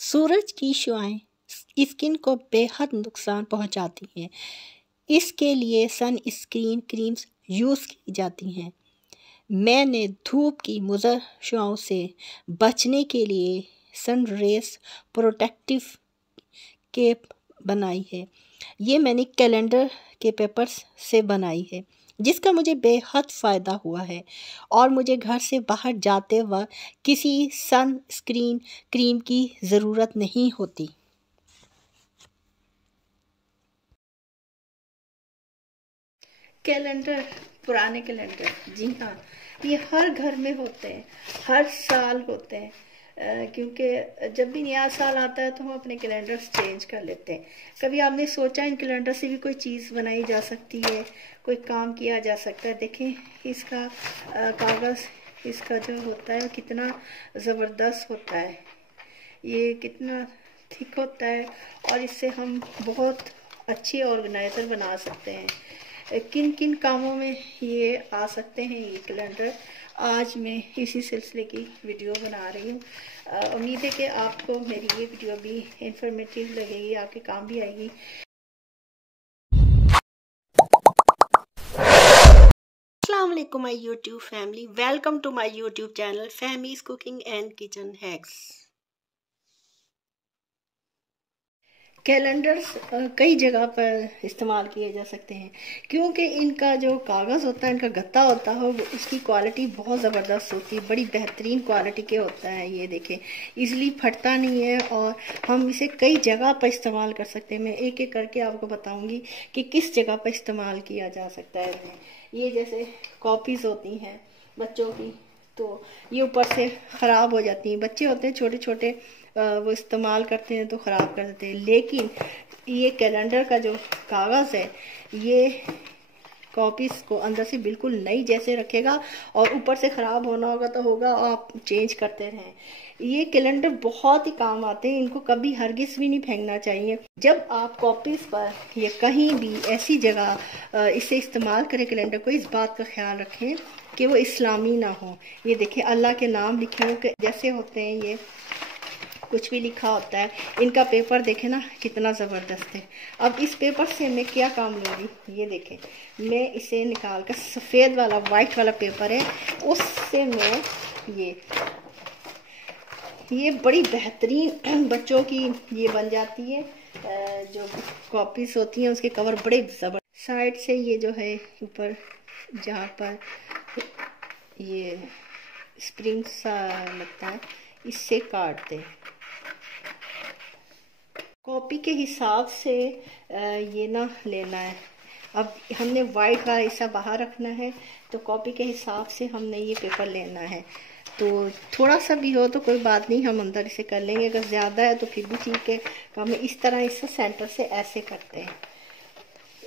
सूरज की शुआएं स्किन को बेहद नुकसान पहुंचाती हैं। इसके लिए सन स्क्रीन क्रीम्स यूज़ की जाती हैं। मैंने धूप की मुज़र शुआओं से बचने के लिए सन रेस प्रोटेक्टिव केप बनाई है। ये मैंने कैलेंडर के पेपर्स से बनाई है, जिसका मुझे बेहद फ़ायदा हुआ है और मुझे घर से बाहर जाते वक्त किसी सन स्क्रीन क्रीम की ज़रूरत नहीं होती। कैलेंडर, पुराने कैलेंडर, जी हाँ, ये हर घर में होते हैं, हर साल होते हैं। क्योंकि जब भी नया साल आता है तो हम अपने कैलेंडर्स चेंज कर लेते हैं। कभी आपने सोचा इन कैलेंडर से भी कोई चीज़ बनाई जा सकती है, कोई काम किया जा सकता है? देखें इसका कागज़, इसका जो होता है कितना ज़बरदस्त होता है, ये कितना थिक होता है और इससे हम बहुत अच्छी ऑर्गेनाइज़र बना सकते हैं। किन किन कामों में ये आ सकते हैं ये कैलेंडर, आज मैं इसी सिलसिले की वीडियो बना रही हूँ। उम्मीद है कि आपको मेरी ये वीडियो भी इंफॉर्मेटिव लगेगी, आपके काम भी आएगी। अस्सलाम वालेकुम my YouTube family, welcome to my YouTube channel फैमीज cooking and kitchen hacks. Calendars कई जगह पर इस्तेमाल किए जा सकते हैं, क्योंकि इनका जो कागज़ होता है, इनका गत्ता होता है, वो उसकी क्वालिटी बहुत ज़बरदस्त होती है, बड़ी बेहतरीन क्वालिटी के होता है। ये देखें, इजली फटता नहीं है और हम इसे कई जगह पर इस्तेमाल कर सकते हैं। मैं एक एक करके आपको बताऊंगी कि किस जगह पर इस्तेमाल किया जा सकता है। ये जैसे कॉपीज़ होती हैं बच्चों की, तो ये ऊपर से ख़राब हो जाती हैं। बच्चे होते हैं छोटे छोटे, वो इस्तेमाल करते हैं तो ख़राब कर देते हैं, लेकिन ये कैलेंडर का जो कागज़ है ये कॉपीज़ को अंदर से बिल्कुल नई जैसे रखेगा और ऊपर से ख़राब होना होगा तो होगा, आप चेंज करते रहें। ये कैलेंडर बहुत ही काम आते हैं, इनको कभी हरगिज़ भी नहीं फेंकना चाहिए। जब आप कॉपीज़ पर या कहीं भी ऐसी जगह इसे इस्तेमाल करें कैलेंडर को, इस बात का ख्याल रखें कि वो इस्लामी ना हो। ये देखिए अल्लाह के नाम लिखे हुए जैसे होते हैं, ये कुछ भी लिखा होता है। इनका पेपर देखें ना कितना ज़बरदस्त है। अब इस पेपर से मैं क्या काम लूँगी, ये देखें, मैं इसे निकाल कर सफ़ेद वाला वाइट वाला पेपर है उससे मैं ये बड़ी बेहतरीन बच्चों की ये बन जाती है। जो कॉपीज़ होती हैं उसके कवर बड़े ज़बरदस्त, साइड से ये जो है ऊपर जहाँ पर ये स्प्रिंग सा लगता है, इससे काट दें। कॉपी के हिसाब से ये ना लेना है। अब हमने वाइट वाला हिस्सा बाहर रखना है, तो कॉपी के हिसाब से हमने ये पेपर लेना है। तो थोड़ा सा भी हो तो कोई बात नहीं, हम अंदर इसे कर लेंगे। अगर ज़्यादा है तो फिर भी ठीक है। तो हम इस तरह इसे सेंटर से ऐसे करते हैं,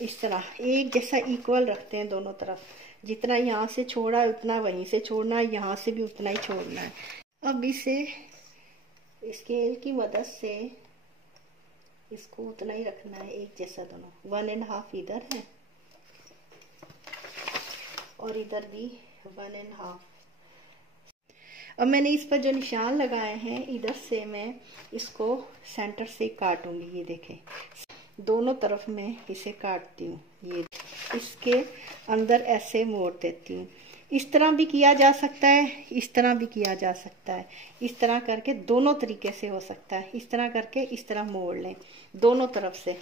इस तरह एक जैसा इक्वल रखते हैं दोनों तरफ। जितना यहाँ से छोड़ा है उतना वहीं से छोड़ना है, यहाँ से भी उतना ही छोड़ना है। अब इसे स्केल की मदद से इसको उतना ही रखना है, एक जैसा दोनों। 1.5 इधर है और इधर भी 1.5। अब मैंने इस पर जो निशान लगाए हैं, इधर से मैं इसको सेंटर से काटूंगी। ये देखें, दोनों तरफ मैं इसे काटती हूँ। ये इसके अंदर ऐसे मोड़ देती हूँ। इस तरह भी किया जा सकता है, इस तरह भी किया जा सकता है। इस तरह करके दोनों तरीके से हो सकता है। इस तरह करके इस तरह मोड़ लें दोनों तरफ से।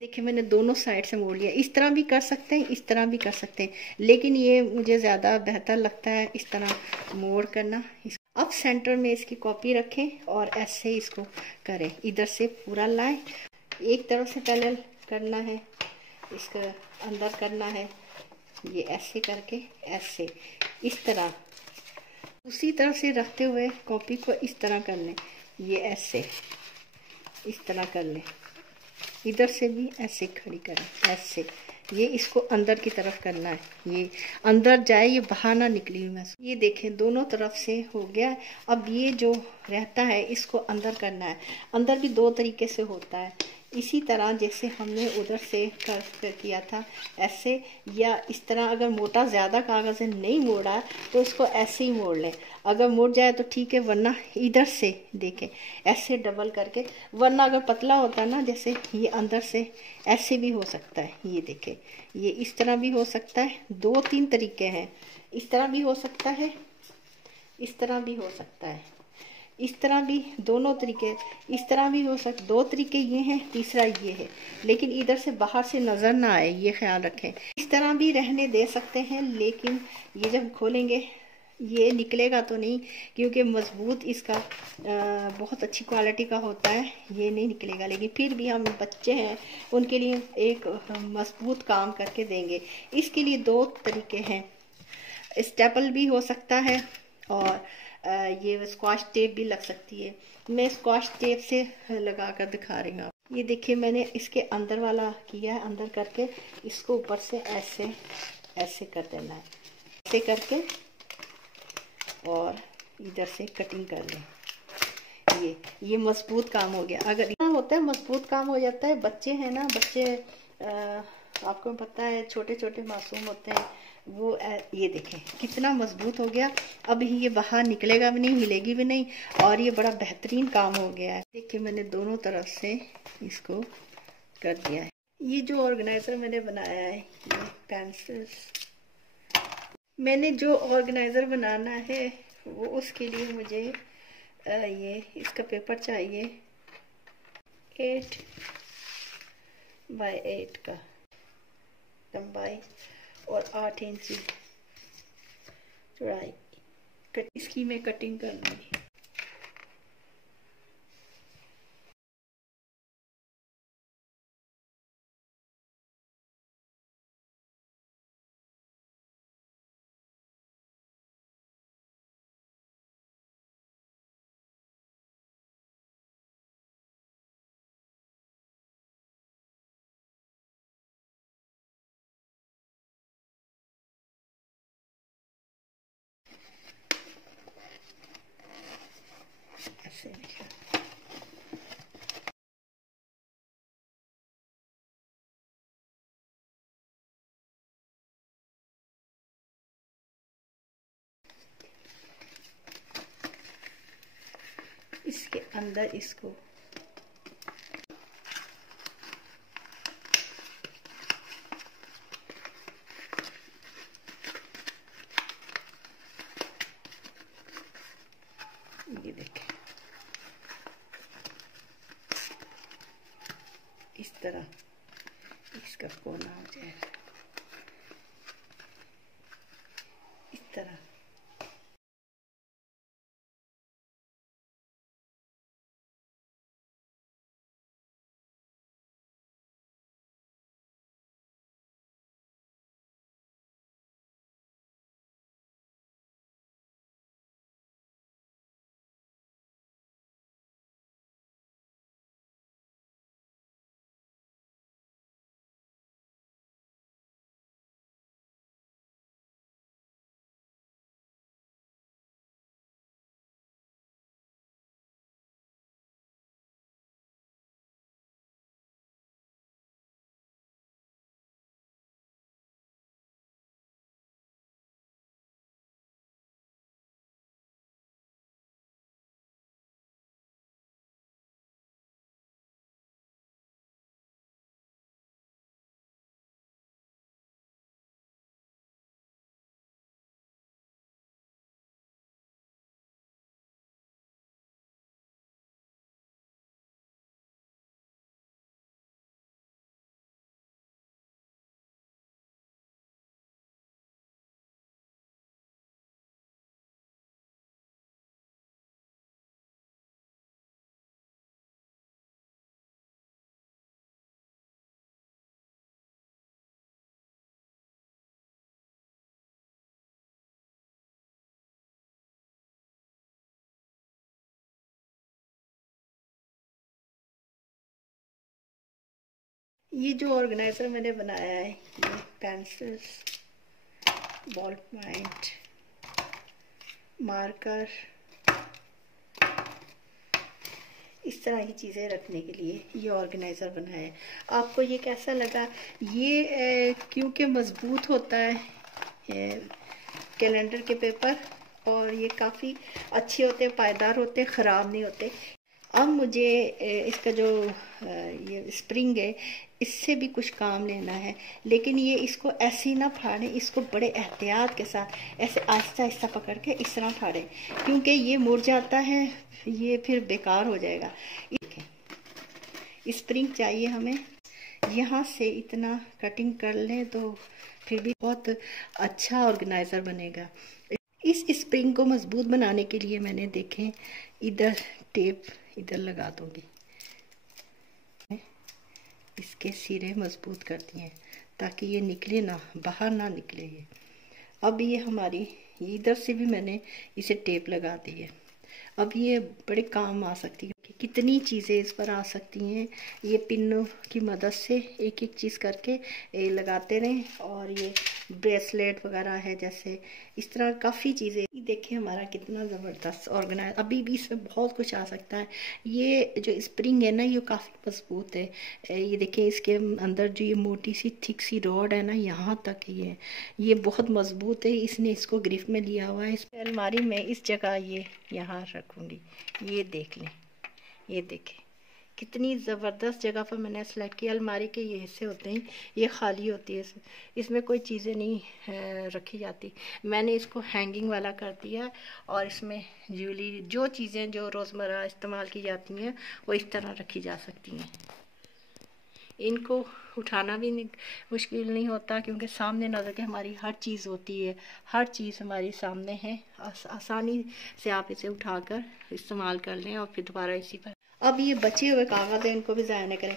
देखिए मैंने दोनों साइड से मोड़ लिया। इस तरह भी कर सकते हैं, इस तरह भी कर सकते हैं, लेकिन ये मुझे ज़्यादा बेहतर लगता है इस तरह मोड़ करना। अब सेंटर में इसकी कॉपी रखें और ऐसे इसको करें, इधर से पूरा लाएं। एक तरफ से पहले करना है, इसका अंदर करना है, ये ऐसे करके ऐसे इस तरह उसी तरफ से रखते हुए कॉपी को इस तरह कर लें। ये ऐसे इस तरह कर लें, इधर से भी ऐसे खड़ी करें, ऐसे। ये इसको अंदर की तरफ करना है, ये अंदर जाए, ये बाहर ना निकली हुई। ये देखें दोनों तरफ से हो गया। अब ये जो रहता है इसको अंदर करना है। अंदर भी दो तरीके से होता है, इसी तरह जैसे हमने उधर से कर किया था ऐसे, या इस तरह अगर मोटा ज़्यादा कागज़ नहीं मोड़ा तो इसको ऐसे ही मोड़ लें। अगर मुड़ जाए तो ठीक है, वरना इधर से देखें ऐसे डबल करके, वरना अगर पतला होता है ना जैसे ये अंदर से ऐसे भी हो सकता है। ये देखें, ये इस तरह भी हो सकता है, 2-3 तरीके हैं। इस तरह भी हो सकता है, इस तरह भी हो सकता है, इस तरह भी, दोनों तरीके। इस तरह भी हो सकता, 2 तरीके ये हैं, तीसरा ये है, लेकिन इधर से बाहर से नज़र ना आए, ये ख्याल रखें। इस तरह भी रहने दे सकते हैं, लेकिन ये जब खोलेंगे ये निकलेगा तो नहीं, क्योंकि मजबूत इसका बहुत अच्छी क्वालिटी का होता है, ये नहीं निकलेगा। लेकिन फिर भी हम बच्चे हैं, उनके लिए एक मजबूत काम करके देंगे। इसके लिए 2 तरीके हैं, स्टेपल भी हो सकता है और ये स्क्वाश टेप भी लग सकती है। मैं स्क्वाश टेप से लगा कर दिखा रही हूँ। ये देखिए, मैंने इसके अंदर वाला किया है, अंदर करके इसको ऊपर से ऐसे ऐसे कर देना है, ऐसे करके और इधर से कटिंग कर लें। ये मजबूत काम हो गया। अगर इतना होता है मजबूत काम हो जाता है। बच्चे हैं ना, बच्चे आपको पता है छोटे छोटे मासूम होते हैं वो। ये देखें कितना मजबूत हो गया। अब ये बाहर निकलेगा भी नहीं, हिलेगी भी नहीं, और ये बड़ा बेहतरीन काम हो गया है। देखिए मैंने दोनों तरफ से इसको कर दिया है। ये जो ऑर्गेनाइजर मैंने बनाया है, ये पेंसिल्स, मैंने जो ऑर्गेनाइजर बनाना है वो, उसके लिए मुझे ये इसका पेपर चाहिए 8 बाय 8 का लंबाई और 8 इंच चौड़ाई। इसकी मैं कटिंग कर लूँगी। ऐसे देखिए, इसके अंदर इसको ये देखें इस तरह इसका कोना हो जाएगा, इस तरह। ये जो ऑर्गेनाइजर मैंने बनाया है, ये पेंसिल्स, बॉल पॉइंट, मार्कर, इस तरह की चीज़ें रखने के लिए ये ऑर्गेनाइज़र बनाया है। आपको ये कैसा लगा? ये क्योंकि मज़बूत होता है कैलेंडर के पेपर, और ये काफ़ी अच्छे होते हैं, पायदार होते हैं, ख़राब नहीं होते। अब मुझे इसका जो ये स्प्रिंग है, इससे भी कुछ काम लेना है, लेकिन ये इसको ऐसे ही ना फाड़ें, इसको बड़े एहतियात के साथ ऐसे आहिस्ता आहिस्ता पकड़ के इस तरह फाड़ें, क्योंकि ये मुड़ जाता है, ये फिर बेकार हो जाएगा। स्प्रिंग चाहिए हमें, यहाँ से इतना कटिंग कर लें तो फिर भी बहुत अच्छा ऑर्गेनाइज़र बनेगा। इस स्प्रिंग को मजबूत बनाने के लिए मैंने देखें इधर टेप इधर लगा दूंगी, इसके सिरे मजबूत कर दिए ताकि ये निकले ना, बाहर ना निकले ये। अब ये हमारी इधर से भी मैंने इसे टेप लगा दी है। अब ये बड़े काम आ सकती है, कितनी चीज़ें इस पर आ सकती हैं। ये पिनों की मदद से एक एक चीज़ करके ये लगाते रहें, और ये ब्रेसलेट वगैरह है जैसे, इस तरह काफ़ी चीज़ें। देखिए हमारा कितना ज़बरदस्त ऑर्गेनाइज, अभी भी इसमें बहुत कुछ आ सकता है। ये जो स्प्रिंग है ना, ये काफ़ी मजबूत है। ये देखिए इसके अंदर जो ये मोटी सी थिक सी रॉड है ना, यहाँ तक ये बहुत मजबूत है। इसने इसको ग्रिप में लिया हुआ है। इस अलमारी में इस जगह ये यहाँ रखूँगी। ये देख लें, ये देखें कितनी ज़बरदस्त जगह पर मैंने सेलेक्ट किया। अलमारी के ये हिस्से होते हैं, ये खाली होती है, इसमें कोई चीज़ें नहीं रखी जाती। मैंने इसको हैंगिंग वाला कर दिया, और इसमें ज्वेलरी, जो चीज़ें जो रोज़मर्रा इस्तेमाल की जाती हैं वो इस तरह रखी जा सकती हैं। इनको उठाना भी मुश्किल नहीं होता, क्योंकि सामने नज़र के हमारी हर चीज़ होती है, हर चीज़ हमारी सामने है। आसानी से आप इसे उठाकर इस्तेमाल कर लें, और फिर दोबारा इसी पर। अब ये बचे हुए कागज़ हैं, इनको भी ज़ाया न करें।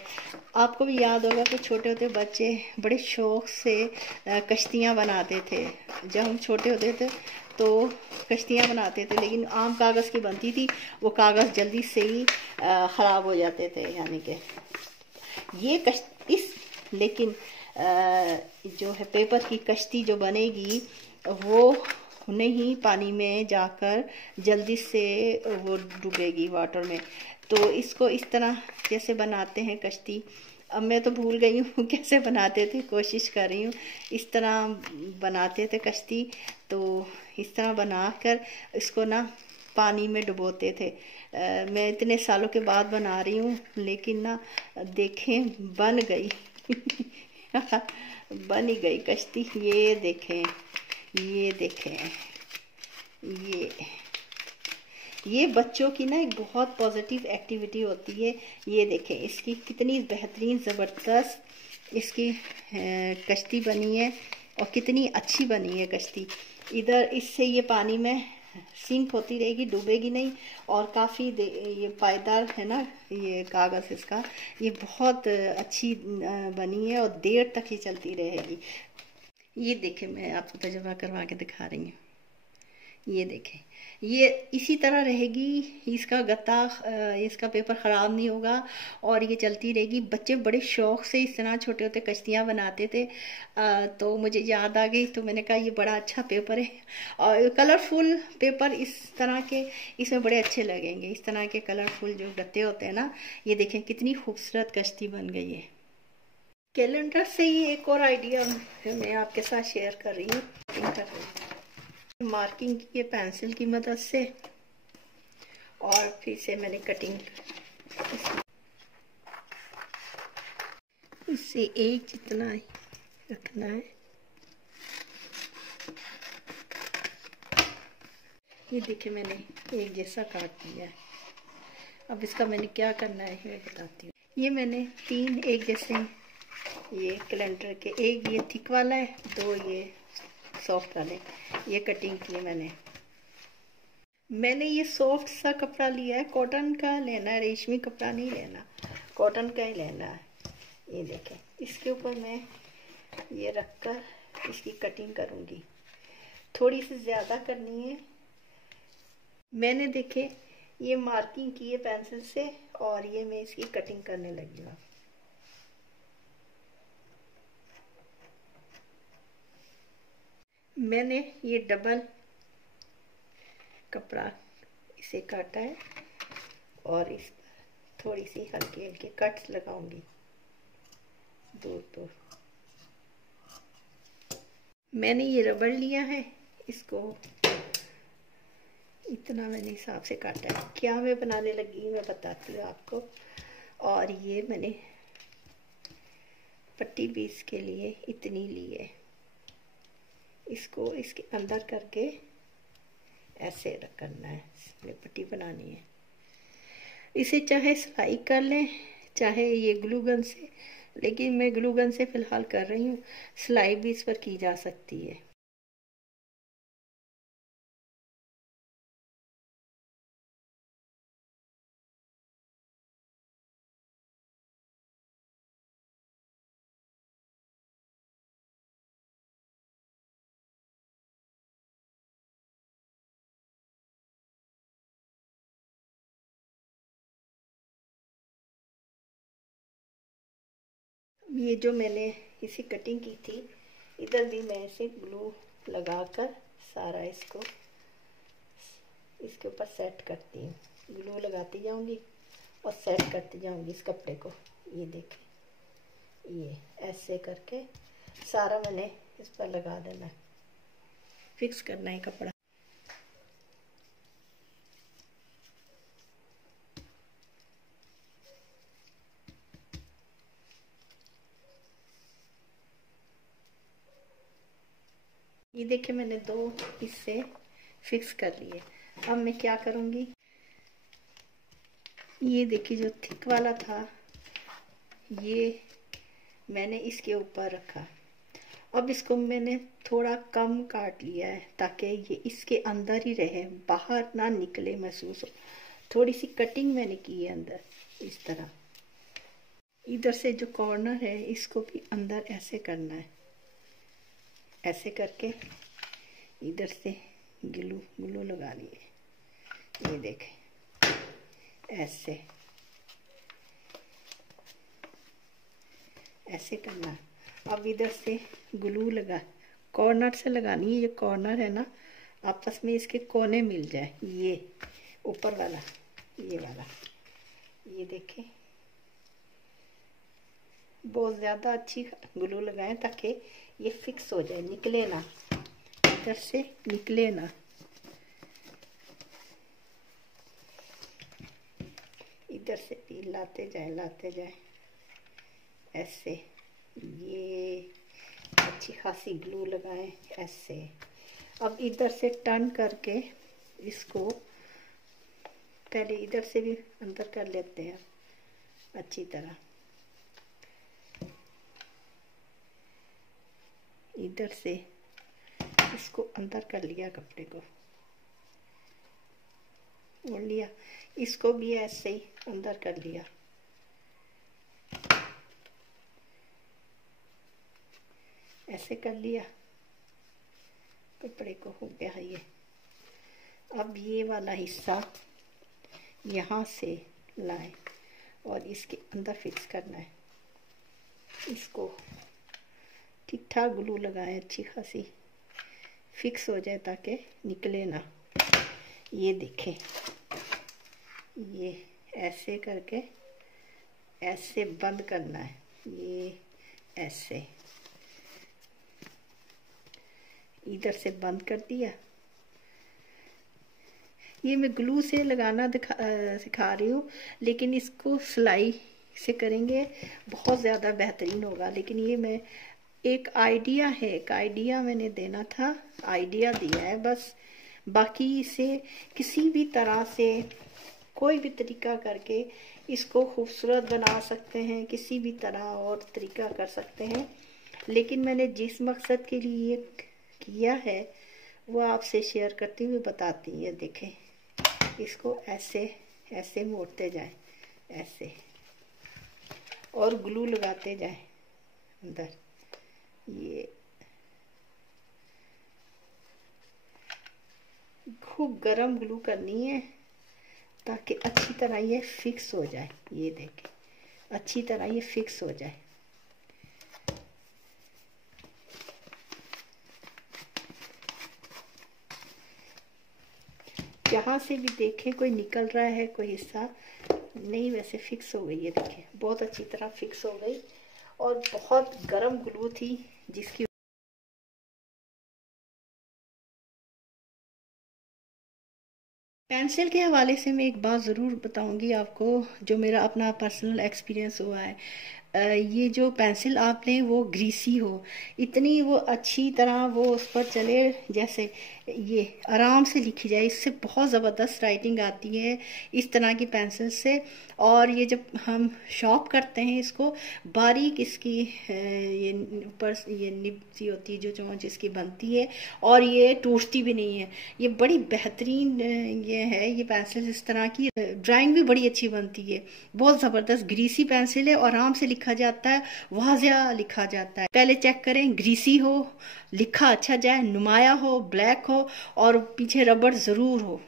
आपको भी याद होगा कि छोटे होते बच्चे बड़े शौक़ से कश्तियाँ बनाते थे। जब हम छोटे होते थे तो कश्तियाँ बनाते थे, लेकिन आम कागज़ की बनती थी, वो कागज़ जल्दी से ही ख़राब हो जाते थे। यानी कि ये लेकिन जो है पेपर की कश्ती जो बनेगी, वो नहीं पानी में जाकर जल्दी से वो डूबेगी वाटर में। तो इसको इस तरह जैसे बनाते हैं कश्ती, अब मैं तो भूल गई हूँ कैसे बनाते थे, कोशिश कर रही हूँ। इस तरह बनाते थे कश्ती, तो इस तरह बनाकर इसको ना पानी में डुबोते थे। मैं इतने सालों के बाद बना रही हूँ, लेकिन ना देखें बन गई बन ही गई कश्ती। ये देखें, ये देखें, ये बच्चों की ना एक बहुत पॉजिटिव एक्टिविटी होती है। ये देखें इसकी कितनी बेहतरीन ज़बरदस्त इसकी कश्ती बनी है, और कितनी अच्छी बनी है कश्ती। इधर इससे ये पानी में सिंक होती रहेगी, डूबेगी नहीं, और काफ़ी ये पायदार है ना ये कागज़ इसका, ये बहुत अच्छी बनी है, और देर तक ही चलती रहेगी। ये देखें, मैं आपको तजुर्बा करवा के दिखा रही हूँ। ये देखें, ये इसी तरह रहेगी, इसका गत्ता, इसका पेपर ख़राब नहीं होगा, और ये चलती रहेगी। बच्चे बड़े शौक़ से इस तरह छोटे होते कश्तियाँ बनाते थे। तो मुझे याद आ गई, तो मैंने कहा ये बड़ा अच्छा पेपर है, और कलरफुल पेपर इस तरह के इसमें बड़े अच्छे लगेंगे। इस तरह के कलरफुल जो गत्ते होते हैं ना, ये देखें कितनी खूबसूरत कश्ती बन गई है। कैलेंडर से ही एक और आइडिया मैं आपके साथ शेयर कर रही हूँ। मार्किंग की पेंसिल की मदद से, और फिर से मैंने कटिंग इससे एक जितना ही रखना है। ये देखिए मैंने एक जैसा काट दिया है। अब इसका मैंने क्या करना है मैं बताती हूँ। ये मैंने 3 एक जैसे ये कैलेंडर के, एक ये थिक वाला है, 2 ये सॉफ्ट वाले, ये कटिंग की मैंने ये सॉफ्ट सा कपड़ा लिया है, कॉटन का लेना है, रेशमी कपड़ा नहीं लेना, कॉटन का ही लेना है। ये देखें, इसके ऊपर मैं ये रखकर इसकी कटिंग करूँगी। थोड़ी सी ज़्यादा करनी है। मैंने देखे ये मार्किंग की है पेंसिल से, और ये मैं इसकी कटिंग करने लगी हूँ। मैंने ये डबल कपड़ा इसे काटा है, और इस पर थोड़ी सी हल्की हल्की कट्स लगाऊंगी दूर दूर। मैंने ये रबड़ लिया है, इसको इतना मैंने हिसाब से काटा है। क्या मैं बनाने लगी मैं बताती हूँ आपको। और ये मैंने पट्टी पीस के लिए इतनी ली है, इसको इसके अंदर करके ऐसे करना है, इसमें पट्टी बनानी है। इसे चाहे सिलाई कर लें चाहे ये ग्लू गन से, लेकिन मैं ग्लू गन से फ़िलहाल कर रही हूँ, सिलाई भी इस पर की जा सकती है। ये जो मैंने इसी कटिंग की थी, इधर भी मैं इसे ग्लू लगाकर सारा इसको इसके ऊपर सेट करती हूँ। ग्लू लगाती जाऊँगी और सेट करती जाऊँगी इस कपड़े को। ये देखें, ये ऐसे करके सारा मैंने इस पर लगा देना है, फिक्स करना है कपड़ा। ये देखिए मैंने 2 हिस्से फिक्स कर लिए। अब मैं क्या करूँगी, ये देखिए जो थिक वाला था ये मैंने इसके ऊपर रखा। अब इसको मैंने थोड़ा कम काट लिया है ताकि ये इसके अंदर ही रहे, बाहर ना निकले महसूस हो। थोड़ी सी कटिंग मैंने की है अंदर इस तरह। इधर से जो कॉर्नर है इसको भी अंदर ऐसे करना है, ऐसे करके इधर से ग्लू ग्लू लगा लिए। ये देखें ऐसे ऐसे करना है। अब इधर से ग्लू लगा, कॉर्नर से लगानी है। ये कॉर्नर है ना, आपस में इसके कोने मिल जाए। ये ऊपर वाला, ये वाला, ये देखें बहुत ज़्यादा अच्छी ग्लू लगाएं ताकि ये फिक्स हो जाए, निकले ना, इधर से निकले ना। इधर से भी लाते जाए ऐसे। ये अच्छी खासी ग्लू लगाएं ऐसे। अब इधर से टर्न करके इसको पहले इधर से भी अंदर कर लेते हैं अच्छी तरह। इधर से इसको अंदर कर लिया, कपड़े को ओढ़ लिया, इसको भी ऐसे ही अंदर कर लिया। ऐसे कर लिया, कपड़े को हो गया ये। अब ये वाला हिस्सा यहाँ से लाएं और इसके अंदर फिक्स करना है। इसको ठीक ठाक ग्लू लगाएं, अच्छी खासी फिक्स हो जाए ताकि निकले ना। ये देखें, ये ऐसे करके ऐसे बंद करना है। ये ऐसे इधर से बंद कर दिया। ये मैं ग्लू से लगाना सिखा रही हूँ, लेकिन इसको सिलाई से करेंगे बहुत ज़्यादा बेहतरीन होगा। लेकिन ये मैं एक आइडिया है, एक आइडिया मैंने देना था, आइडिया दिया है बस। बाकी इसे किसी भी तरह से कोई भी तरीका करके इसको खूबसूरत बना सकते हैं, किसी भी तरह और तरीका कर सकते हैं। लेकिन मैंने जिस मकसद के लिए किया है वो आपसे शेयर करती हुई बताती है। देखें, इसको ऐसे ऐसे मोड़ते जाएं ऐसे और ग्लू लगाते जाएं अंदर। ये खूब गरम ग्लू करनी है ताकि अच्छी तरह ये फिक्स हो जाए। ये देखें, अच्छी तरह ये फिक्स हो जाए। जहाँ से भी देखें कोई निकल रहा है कोई हिस्सा, नहीं, वैसे फिक्स हो गई है, देखिए बहुत अच्छी तरह फिक्स हो गई और बहुत गर्म ग्लू थी जिसकी पेंसिल के हवाले से मैं एक बात ज़रूर बताऊंगी आपको, जो मेरा अपना पर्सनल एक्सपीरियंस हुआ है। ये जो पेंसिल आप लें वो ग्रीसी हो, इतनी वो अच्छी तरह वो उस पर चले जैसे ये आराम से लिखी जाए, इससे बहुत ज़बरदस्त राइटिंग आती है इस तरह की पेंसिल से। और ये जब हम शॉर्प करते हैं इसको, बारीक इसकी ये ऊपर ये निब सी होती है जो चोंच इसकी बनती है और ये टूटती भी नहीं है। ये बड़ी बेहतरीन ये है ये पेंसिल, इस तरह की ड्राइंग भी बड़ी अच्छी बनती है। बहुत ज़बरदस्त ग्रीसी पेंसिल है और आराम से लिखा जाता है, वाज़िया लिखा जाता है। पहले चेक करें ग्रीसी हो, लिखा अच्छा जाए, नुमाया हो, ब्लैक हो और पीछे रबड़ ज़रूर हो।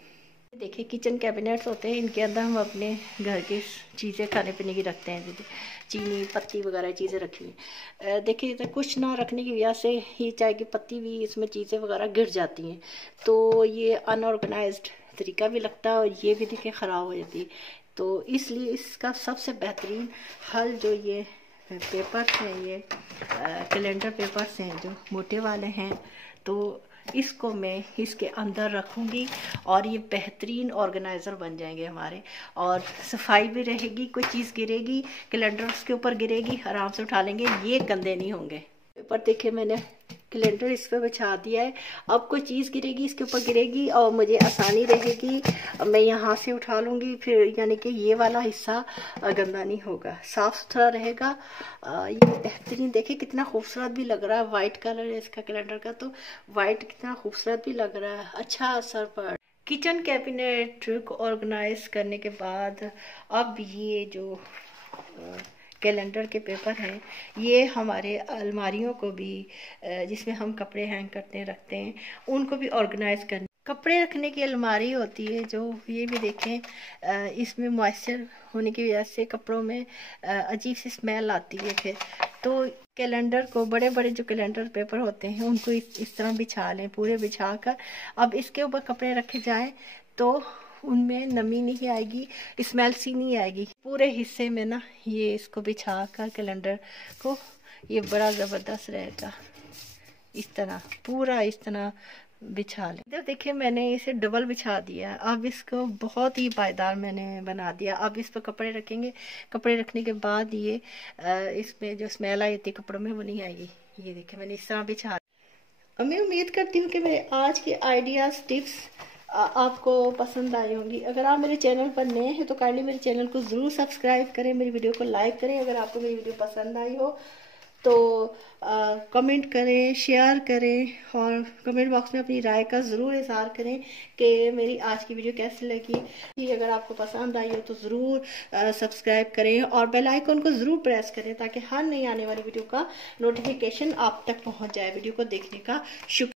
देखिए किचन कैबिनेट्स होते हैं, इनके अंदर हम अपने घर की चीज़ें खाने पीने की रखते हैं, जैसे चीनी पत्ती वगैरह चीज़ें रखी हुई। देखिए तो कुछ ना रखने की वजह से ये चाय की पत्ती भी इसमें चीज़ें वगैरह गिर जाती हैं, तो ये अनऑर्गेनाइज्ड तरीका भी लगता है और ये भी देखिए ख़राब हो जाती है। तो इसलिए इसका सबसे बेहतरीन हल जो ये पेपर्स हैं, ये कैलेंडर पेपर्स हैं जो मोटे वाले हैं, तो इसको मैं इसके अंदर रखूँगी और ये बेहतरीन ऑर्गेनाइज़र बन जाएंगे हमारे। और सफाई भी रहेगी, कोई चीज़ गिरेगी कैलेंडर उसके ऊपर गिरेगी, आराम से उठा लेंगे, ये गंदे नहीं होंगे। पेपर देखिए मैंने कैलेंडर इस पर बिछा दिया है, अब कोई चीज़ गिरेगी इसके ऊपर गिरेगी और मुझे आसानी रहेगी, मैं यहाँ से उठा लूँगी, फिर यानी कि ये वाला हिस्सा गंदा नहीं होगा, साफ़ सुथरा रहेगा। ये बेहतरीन देखिए कितना खूबसूरत भी लग रहा है, वाइट कलर है इसका कैलेंडर का, तो वाइट कितना खूबसूरत भी लग रहा है, अच्छा असर पड़। किचन कैबिनेट को ऑर्गेनाइज करने के बाद अब ये जो कैलेंडर के पेपर हैं, ये हमारे अलमारियों को भी जिसमें हम कपड़े हैंग करते हैं रखते हैं, उनको भी ऑर्गेनाइज करने। कपड़े रखने की अलमारी होती है जो, ये भी देखें इसमें मॉइस्चर होने की वजह से कपड़ों में अजीब सी स्मेल आती है फिर। तो कैलेंडर को, बड़े बड़े जो कैलेंडर पेपर होते हैं उनको इस तरह बिछा लें, पूरे बिछा कर अब इसके ऊपर कपड़े रखे जाएं तो उनमें नमी नहीं आएगी, स्मेल सी नहीं आएगी। पूरे हिस्से में ना ये इसको बिछा कर कैलेंडर को, ये बड़ा ज़बरदस्त रहेगा। इस तरह पूरा इस तरह बिछा लें। तो देखिए मैंने इसे डबल बिछा दिया, अब इसको बहुत ही पायदार मैंने बना दिया। अब इस पर कपड़े रखेंगे, कपड़े रखने के बाद ये इसमें जो स्मेल आई होती है कपड़ों में वो नहीं आएगी। ये देखिए मैंने इस तरह बिछा। मैं उम्मीद करती हूँ कि मेरे आज के आइडियाज़ टिप्स आपको पसंद आई होंगी। अगर आप मेरे चैनल पर नए हैं तो काइंडली मेरे चैनल को ज़रूर सब्सक्राइब करें, मेरी वीडियो को लाइक करें। अगर आपको मेरी वीडियो पसंद आई हो तो कमेंट करें, शेयर करें और कमेंट बॉक्स में अपनी राय का ज़रूर इज़हार करें कि मेरी आज की वीडियो कैसी लगी। अगर आपको पसंद आई हो तो ज़रूर सब्सक्राइब करें और बेल आइकन को ज़रूर प्रेस करें ताकि हर नई आने वाली वीडियो का नोटिफिकेशन आप तक पहुंच जाए। वीडियो को देखने का शुक्रिया।